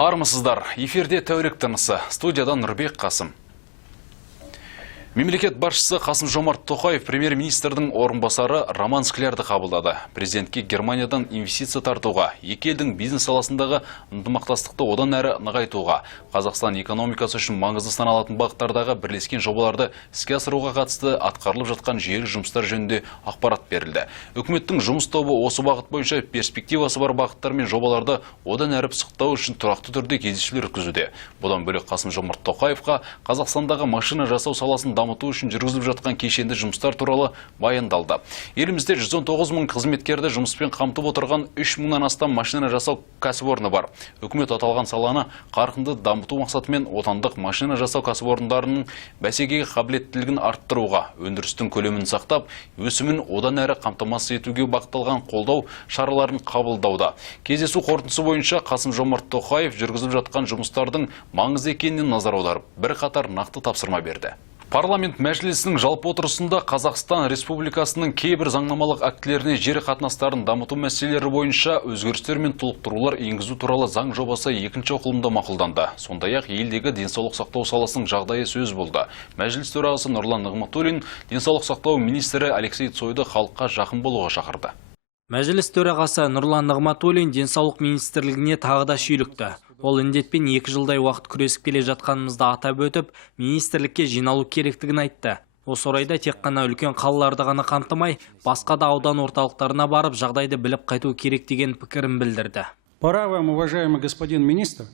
Армысыздар, эфирде тәулік тынысы, студиядан Нұрбек Қасым. Мемлекет басшысы Қасым-Жомарт Тоқаев премьер-министрдің орынбасары Роман Склярды қабылдады. Президентке Германиядан инвестиция тартуға, екі елдің бизнес саласындағы ынтымақтастықты одан әрі нығайтуға, Қазақстан экономикасы үшін маңызды саналатын бағыттардағы бірлескен жобаларды іске асыруға қатысты атқарылып жатқан жүйелі жұмыстар жөнінде ақпарат берілді. Үкіметтің жұмыс тобы осы бағыт бойынша перспективасы бар бағыттар мен жобаларды одан әрі пысықтау үшін тұрақты түрде кездесулер өткізуде. Бұдан бөлек Қасым-Жомарт Тоқаевқа Қазақстандағы машина жасау саласын дамыту үшін жүргізіліп жатқан кешенді жұмыстар туралы баяндалды. Елімізде 119 мың қызметкерді жұмыспен қамтып отырған 3 мыңнан астам машина жасау кәсіпорны бар. Үкімет аталған саланы қарқынды дамыту мақсатымен отандық машина жасау кәсіпорындарының бәсекеге қабілеттілігін арттыруға, өндірістің көлемін сақтап, өсімін одан әрі қамтамасыз етуге бағытталған қолдау шараларын қабылдауда. Кездесу қорытындысы бойынша Қасым-Жомарт Тоқаев жүргізіліп жатқан жұмыстардың маңызды екеніне назар аударып, бірқатар нақты тапсырма берді. Парламент мәжілісінің жалпы отырысында Қазақстан Республикасының кейбір заңнамалық актілеріне жер қатынастарын дамыту мәселелері бойынша өзгерістер мен толықтырулар енгізу туралы заң жобасы екінші оқылымда мақұлданды. Сондай-ақ елдегі денсаулық сақтау саласының жағдайы сөз болды. Мәжіліс төрағасы Нұрлан Нығматуллин денсаулық сақтау министрі Алексей Цойды халыққа жақын болуға шақырды. Мәжіліс төрағасы Нұрлан Нығматуллин денсаулық министрлігіне тағы да шүйлікті. Ол індетпен 2 жылдай уақыт күресіп келе жатқанымызды атап өтіп, министрлікке жиналу керектігін айтты. Осы орайда тек қана үлкен қалаларды ғана қамтымай, басқа да аудан орталықтарына барып, жағдайды біліп қайту керек деген пікірін білдірді. Пора вам, уважаемый господин министр,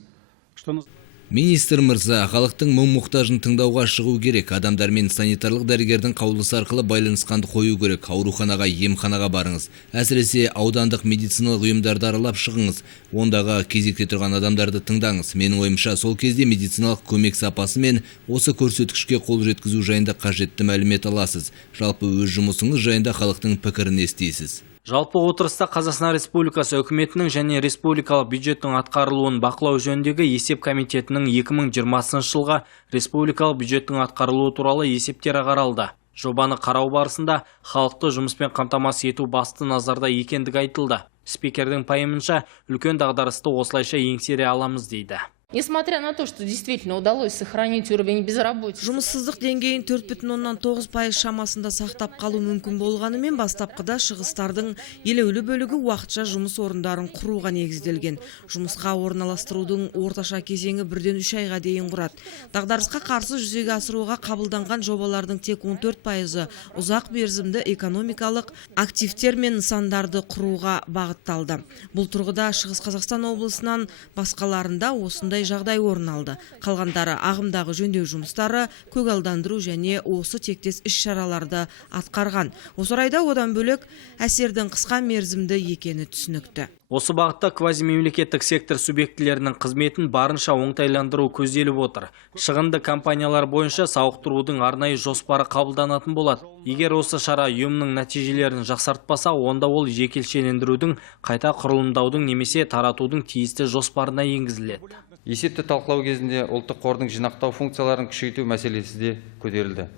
что... Министр мырза, халықтың мұң-мұқтажын тыңдауға шығу керек. Адамдармен санитарлық дәрігердің қаулысы арқылы байланысқанды қою керек. Ауруханаға, емханаға барыңыз. Әсіресе аудандық медициналық ұйымдарды аралап шығыңыз. Ондағы кезекте тұрған адамдарды тыңдаңыз. Менің ойымша, сол кезде медициналық көмек сапасы мен осы көрсеткішке қол жеткізу жайында қажетті мәлімет аласыз. Жалпы өз жұмысыңыз жайында халықтың пікірін естисіз. Жалпы отырыста Қазақстан Республикасы үкіметінің және республикалық бюджеттің атқарылуын бақылау жөніндегі есеп комитетінің 2020 жылға республикалық бюджеттің атқарылуы туралы есептері қаралды. Жобаны қарау барысында халықты жұмыспен қамтамасыз ету басты назарда екендігі айтылды. Спикердің пайымынша, үлкен дағдарысты осылайша еңсере аламыз дейді. Несмотря на то, что действительно удалось сохранить уровень безработицы. Жұмыссыздық деңгейін 4,9% шамасында сақтап қалу мүмкін болғанымен бастапқыда шығыстардың елеулі бөлігі уақытша жұмыс орындарын құруға негізделген. Жұмысқа орналастырудың орташа кезеңі 1-3 айға дейін құрады. Дағдарысқа қарсы жүзеге асыруға қабылданған жобалардың тек 14% ұзақ мерзімді экономикалық активтер мен нысандарды құруға бағытталды. Бұл тұрғыда Шығыс Қазақстан облысынан басқаларында осындай жағдай орын алды. Қалғандары ағымдағы жөндеу жұмыстары, көгалдандыру және осы тектес іс-шараларды атқарған. Осы орайда одан бөлек әсердің қысқа мерзімді екені түсінікті. Осы бағытта квазимемлекеттік сектор субъектілерінің қызметін барынша оңтайландыру көзделіп отыр. Шығынды компаниялар бойынша сауықтырудың арнайы жоспары қабылданатын болады. Егер осы шара ұйымның нәтижелерін жақсартпаса, онда ол жекешелендірудің, қайта құрылымдаудың немесе таратудың тиісті жоспарына енгізіледі. Есепті талқылау кезінде ұлттық қордың жинақтау функцияларын күшейту мәселесі де көтерілді.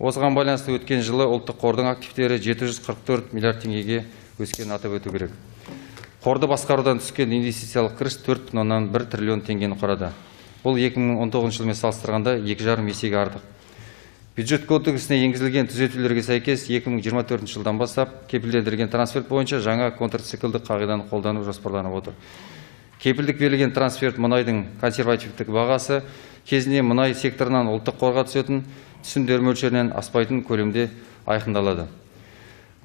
Осыған байланысты өткен жылы ұлттық қордың активтері 744 миллиард теңгеге өскенін атап өту керек. Қорды басқарудан түскен инвестициялық кіріс 4,1 триллион теңгені құрады. Бұл 2019 жылмен салыстырғанда 2,5 есеге артық. Бюджет кодексіне енгізілген түзетулерге сәйкес 2024 жылдан бастап кепілдендірілген трансферт бойынша жаңа контрциклдік қағиданы қолдану жоспарланып отыр. Кепілдік берілген трансферт мұнайдың консервативтік бағасы кезінде мұнай секторынан ұлттық қорға түсетін түсімдер мөлшерінен аспайтын көлемде айқындалады.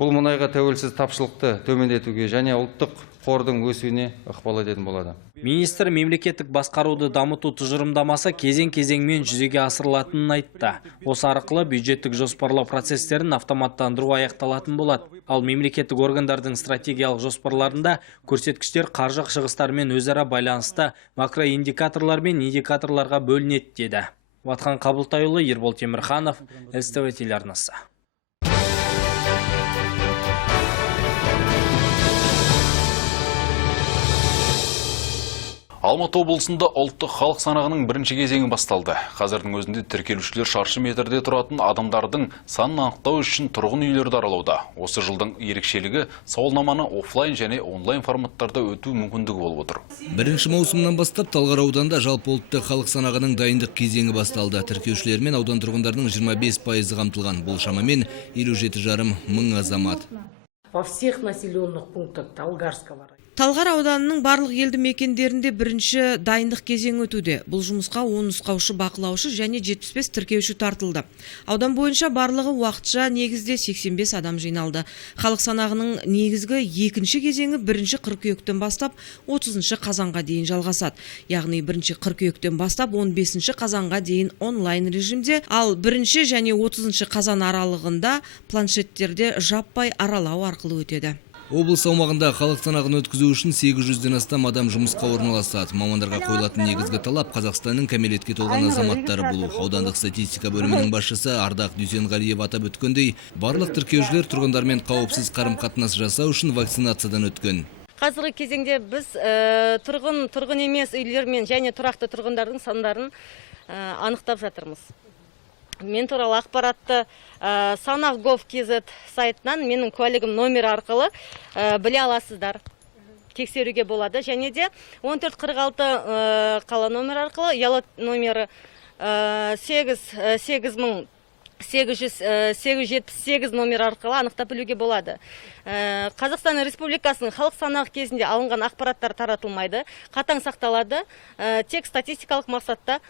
Бұл мұнайға тәуелсіз тапшылықты төмендетуге және ұлттық қордың өсуіне ықпал ететін болады. Министр мемлекеттік басқаруды дамыту тұжырымдамасы кезең-кезеңмен жүзеге асырылатынын айтты. Осы арқылы бюджеттік жоспарлау процестерін автоматтандыру аяқталатын болады. Ал мемлекеттік органдардың стратегиялық жоспарларында көрсеткіштер қаржы шығыстарымен өзара байланысты макроиндикаторлар мен индикаторларға бөлінеді деді. Ватхан Қабылтайұлы, Ербол Темірханов, СТВ телеарнасы. Алматы облысында ұлттық халық санағының бірінші кезеңі басталды. Қазірдің өзінде тіркелушілер шаршы метрде тұратын адамдардың санын анықтау үшін тұрғын үйлерді аралауда. Осы жылдың ерекшелігі сауалнаманы офлайн және онлайн форматтарда өту мүмкіндігі болып отыр. 1 маусымнан бастап Талғар ауданында жалпы ұлттық халық санағының дайындық кезеңі басталды. Тіркеушілер мен аудан тұрғындарының 25% қамтылған. Бұл шамамен 57,5 мың азамат. Во всех населенных пунктах Талгарского района. Талғар ауданының барлық елді мекендерінде бірінші дайындық кезеңі өтуде. Бұл жұмысқа 10 нұсқаушы, бақылаушы және 75 тіркеуші тартылды. Аудан бойынша барлығы уақытша негізде 85 адам жиналды. Халық санағының негізгі екінші кезеңі 1 қыркүйектен бастап 30 қазанға дейін жалғасады. Яғни 1 қыркүйектен бастап 15 қазанға дейін онлайн режимде, ал 1 және 30 қазан аралығында планшеттерде жаппай аралау арқылы өтеді. Облыс аумағында халық санағын өткізу үшін 800-ден астам адам жұмысқа орналасады. Мамандарға қойылатын негізгі талап Қазақстанның кәмелетке толған азаматтары болу. Аудандық статистика бөлімінің басшысы Ардақ Дүйсенғалиев атап өткендей, барлық тіркеушілер тұрғындармен қауіпсіз қарым-қатынас жасау үшін вакцинациядан өткен. Қазіргі кезеңде біз тұрғын емес үйлермен және тұрақты тұрғындардың сандарын анықтап жатырмыз. Мен туралы ақпаратты санақ.gov.kz сайтынан менің куәлігім номері арқылы біле аласыздар. Тексеруге болады. Және де 1446 қала номері арқылы, ұялы номері 87878 номері арқылы анықтап білуге болады. Қазақстан Республикасының халық санағы кезінде алынған ақпараттар таратылмайды, қатаң сақталады, тек статистикалық мақсатта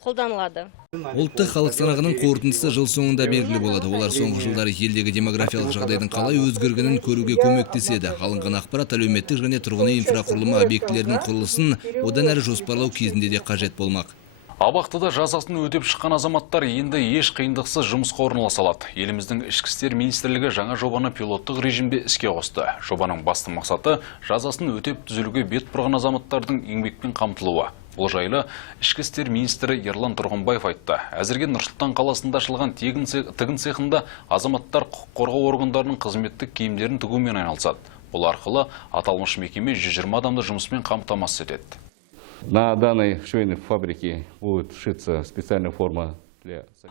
қолданылады. Ұлттық халық санағының қорытындысы жыл соңында белгілі болады. Олар соңғы жылдары елдегі демографиялық жағдайдың қалай өзгергенін көруге көмектеседі. Алынған ақпарат әлеуметтік және тұрғын үй инфрақұрылымы объектілерінің құрылысын одан әрі жоспарлау кезінде де қажет болмақ. Абақтыда жазасын өтеп шыққан азаматтар енді еш қиындықсыз жұмысқа орналаса алады. Еліміздің ішкі істер министрлігі жаңа жобаны пилоттық режимде іске қосты. Жобаның басты мақсаты жазасын өтеп түзелуге бет бұрған азаматтардың еңбекпен қамтылуы. Бұл жайлы ішкі істер министрі Ерлан Тұрғынбаев айтты. Әзірге Нұр-Сұлтан қаласында ашылған тігін цехында азаматтар құқық қорғау органдарының қызметтік киімдерін тігумен айналысады. Бұл арқылы аталмыш мекеме 120 адамды жұмыспен қамтамасыз етеді. На данной швейной фабрике будет шиться специальная форма.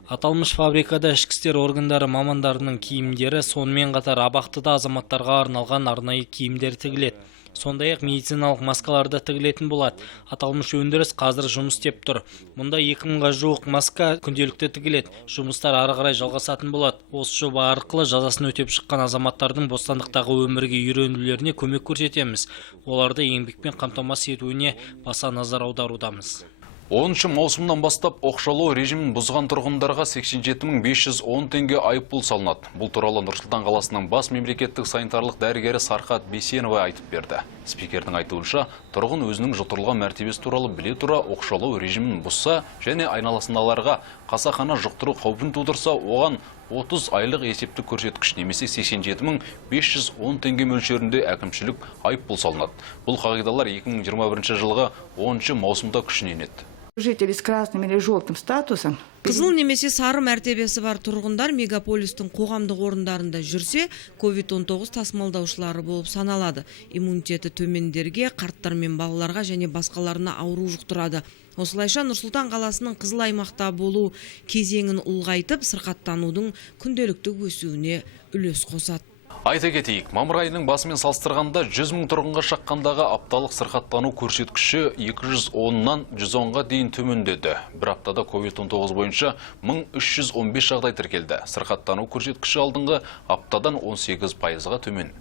Аталмыш фабрикада ішкі істер органдары мамандарының киімдері, сонымен қатар абақтыда азаматтарға арналған арнайы киімдер тігіледі. Сондай-ақ медициналық маскаларды тігілетін болады. Аталмыш өндіріс қазір жұмыс істеп тұр. Мұнда 2000-ға жуық маска күнделікті тігіледі. Жұмыстар ары қарай жалғасатын болады. Осы жоба арқылы жазасын өтеп шыққан азаматтардың бостандықтағы өмірге үйренулеріне көмек көрсетеміз. Оларды еңбекпен қамтамасыз етуіне баса назар аударудамыз. 10 маусымнан бастап оқшаулау режимін бұзған тұрғындарға 87.510 теңге айыппұл салынады. Бұл туралы Нұр-Сұлтан қаласының бас мемлекеттік санитарлық дәрігері Сарқат Бейсенова айтып берді. Спикердің айтуынша, тұрғын өзінің жұқтырылған мәртебесі туралы біле тұра оқшаулау режимін бұзса және айналасындағыларға қасақана жұқтыру қаупін тудырса, оған 30 айлық есептік көрсеткіш немесе 87.510 теңге мөлшерінде әкімшілік айыппұл салынады. Бұл қағидалар 2021 жылғы 10 маусымда күшіне енеді. Жители с красным или желтым статусом. Қызыл немесе сары мәртебесі бар тұрғындар мегаполистің қоғамдық орындарында жүрсе, COVID-19 тасымалдаушылары болып саналады. Иммунитеті төмендерге, қарттар мен балаларға және басқаларына ауру жұқтырады. Осылайша Нұр-Сұлтан қаласының қызыл аймақта болу кезеңін ұлғайтып, сырқаттанудың күнделікті өсуіне үлес қосады. Айта кетейік, мамыр айының басымен салыстырғанда 100 мың тұрғынға шаққандағы апталық сырқаттану көрсеткіші 210-нан 110-ға дейін төмендеді. Бір аптада COVID-19 бойынша 1315 жағдай тіркелді. Сырқаттану көрсеткіші алдыңғы аптадан 18%-ға төмен.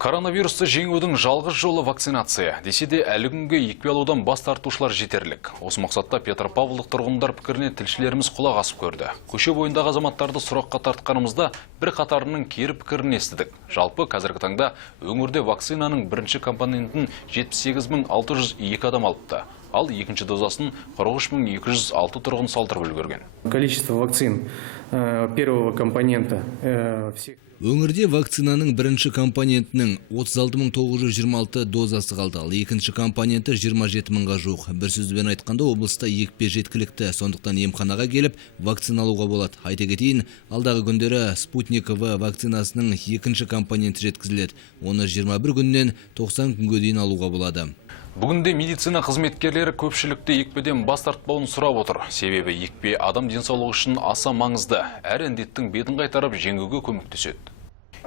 Коронавирусты жеңудің жалғыз жолы вакцинация. Десе де әлі күнге екпе алудан бас тартушылар жетерлік. Осы мақсатта Петропавлдық тұрғындар пікіріне тілшілеріміз құлақ асып көрді. Көше бойындағы азаматтарды сұраққа тартқанымызда бір қатарының кері пікірін естідік. Жалпы қазіргі таңда өңірде вакцинаның бірінші компонентін 78.602 адам алыпты. Ал екінші дозасын 43.206 тұрғын салдырып үлгерген. Количество вакцин первого компонента всех. Өңірде вакцинаның бірінші компонентінің 36.926 дозасы қалды, ал екінші компоненті 27 мыңға жуық. Бір сөзбен айтқанда облыста екпе жеткілікті, сондықтан емханаға келіп вакциналауға болады. Айта кетейін, алдағы күндері Спутник В вакцинасының екінші компоненті жеткізіледі. Оны 21 күннен 90 күнге дейін алуға болады. Бүгінде медицина қызметкерлері көпшілікті екпеден бас тартпауын сұрап отыр. Себебі екпе адам денсаулығы үшін аса маңызды. Әр індеттің бетін қайтарып жеңуге көмектеседі.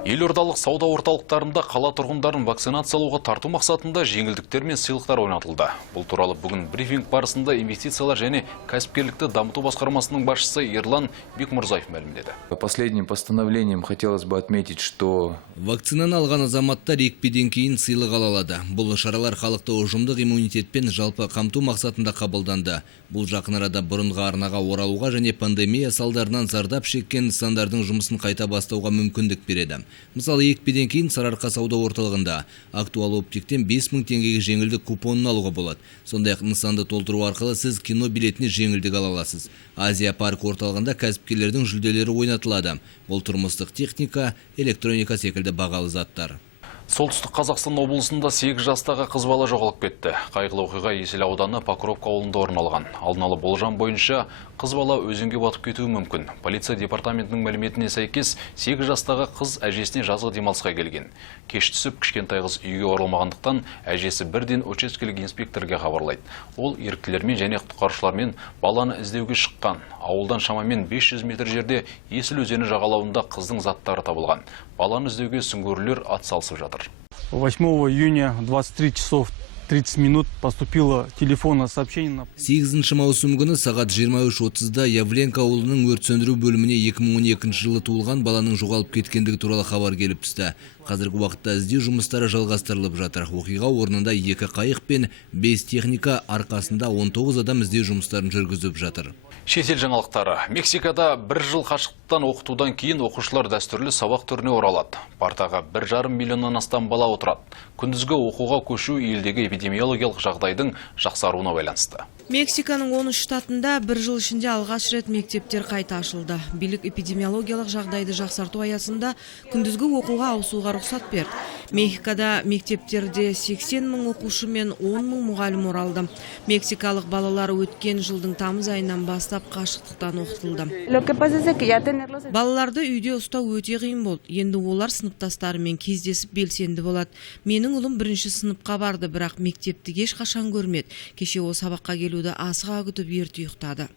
Елордалық сауда орталықтарында қала тұрғындарын вакцинациялауға тарту мақсатында жеңілдіктер мен сыйлықтар ойнатылды. Бұл туралы бүгін брифинг барысында инвестициялар және кәсіпкерлікті дамыту басқармасының басшысы Ерлан Бекмұрзаев мәлімдеді. Последним постановлением хотелось бы отметить, что вакцинаны алған азаматтар екпеден кейін сыйлық ала алады. Бұл шаралар халықты ұжымдық иммунитетпен жалпы қамту мақсатында қабылданды. Бұл жақын арада бұрынғы арнаға оралуға және пандемия салдарынан зардап шеккен нысандардың жұмысын қайта бастауға мүмкіндік береді. Мысалы, екпеден кейін Сарыарқа сауда орталығында актуал оптиктен 5000 теңгеге жеңілдік купонын алуға болады. Сондай-ақ нысанды толтыру арқылы сіз кино билетіне жеңілдік ала аласыз. Азия парк орталығында кәсіпкерлердің жүлделері ойнатылады. Бұл тұрмыстық техника, электроника секілді бағалы заттар. Солтүстік Қазақстан облысында 8 жастағы қыз бала жоғалып кетті. Қайғылы оқиға Есіл ауданы Покровка ауылында орын алған. Алдын ала болжам бойынша қыз бала өзенге батып кетуі мүмкін. Полиция департаментінің мәліметіне сәйкес 8 жастағы қыз әжесіне жазғы демалысқа келген. Кеш түсіп, кішкентай қыз үйге оралмағандықтан әжесі бірден учаскелік инспекторға хабарлайды. Ол еріктілермен және құтқарушылармен баланы іздеуге шыққан. Ауылдан шамамен 500 метр жерде Есіл өзені жағалауында қыздың заттары табылған. Баланы іздеуге сүңгуірлер атсалысып жатыр. 8 июня 23 часов 30 минут поступило телефонное сообщение. 8 маусым күні сағат 23:30-да Явленка ауылының өрт сөндіру бөліміне 2012 жылы туылған баланың жоғалып кеткендігі туралы хабар келіп түсті. Қазіргі уақытта іздеу жұмыстары жалғастырылып жатыр. Оқиға орнында 2 қайық пен 5 техника, арқасында 19 адам іздеу жұмыстарын жүргізіп жатыр. Шетел жаңалықтары. Мексикада 1 жыл қашықтықтан оқытудан кейін оқушылар дәстүрлі сабақ түріне оралады. Партаға 1,5 миллионнан астам бала отырады. Күндізгі оқуға көшу елдегі эпидемиологиялық жағдайдың жақсаруына байланысты. Мексиканың 13 штатында 1 жыл ішінде алғаш рет мектептер қайта ашылды. Билік эпидемиологиялық жағдайды жақсарту аясында күндізгі оқуға ауысуға рұқсат берді. Мексикада мектептерде 80 мың оқушы мен 10 мың мұғалім оралды. Мексикалық балалар өткен жылдың тамыз айынан бастап қашықтықтан оқытылды. Балаларды үйде ұстау өте қиын болды. Енді олар сыныптастарымен кездесіп белсенді болады. Менің ұлым 1-ші сыныпқа барды, бірақ мектепті ешқашан көрмеді. Кеше ол сабаққа келуді асыға күтіп ерте ұйықтады.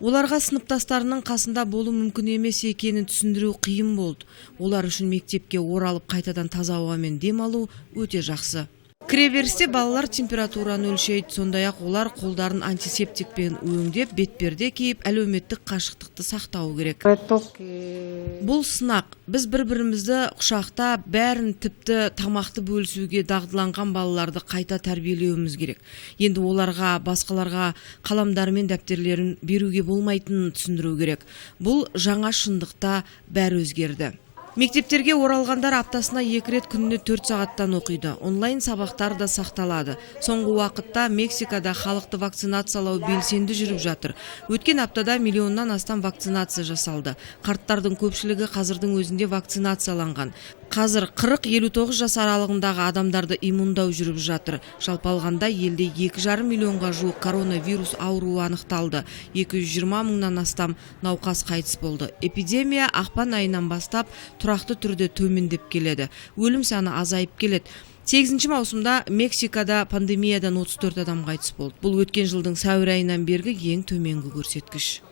Оларға сыныптастарының қасында болу мүмкін емес екенін түсіндіру қиын болды. Олар үшін мектепке оралып қайтадан таза ауамен демалу өте жақсы. Кіреберісте балалар температураны өлшейді, сондай-ақ олар қолдарын антисептикпен өңдеп, бетперде киіп, әлеуметтік қашықтықты сақтау керек. Бұл сынақ. Біз бір-бірімізді құшақта, бәрін тіпті тамақты бөлісуге дағдыланған балаларды қайта тәрбиелеуіміз керек. Енді оларға, басқаларға қаламдары мен дәптерлерін беруге болмайтынын түсіндіру керек. Бұл жаңа шындықта бәрі өзгерді. Мектептерге оралғандар аптасына 2 рет күніне 4 сағаттан оқиды. Онлайн сабақтар да сақталады. Соңғы уақытта Мексикада халықты вакцинациялау белсенді жүріп жатыр. Өткен аптада миллионнан астам вакцинация жасалды. Қарттардың көпшілігі қазірдің өзінде вакцинацияланған. Қазір 40-59 жас аралығындағы адамдарды иммундау жүріп жатыр. Жалпы алғанда елде 2,5 миллионға жуық коронавирус ауруы анықталды. 220 мыңнан астам науқас қайтыс болды. Эпидемия ақпан айынан бастап тұрақты түрде төмендеп келеді. Өлім саны азайып келеді. 8 маусымда Мексикада пандемиядан 34 адам қайтыс болды. Бұл өткен жылдың сәуір айынан бергі ең төменгі көрсеткіш.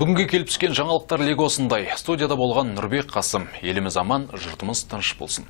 Бүгінге келіп түскен жаңалықтар легі осындай. Студияда болған Нұрбек Қасым. Еліміз аман, жұртымыз тыныш болсын.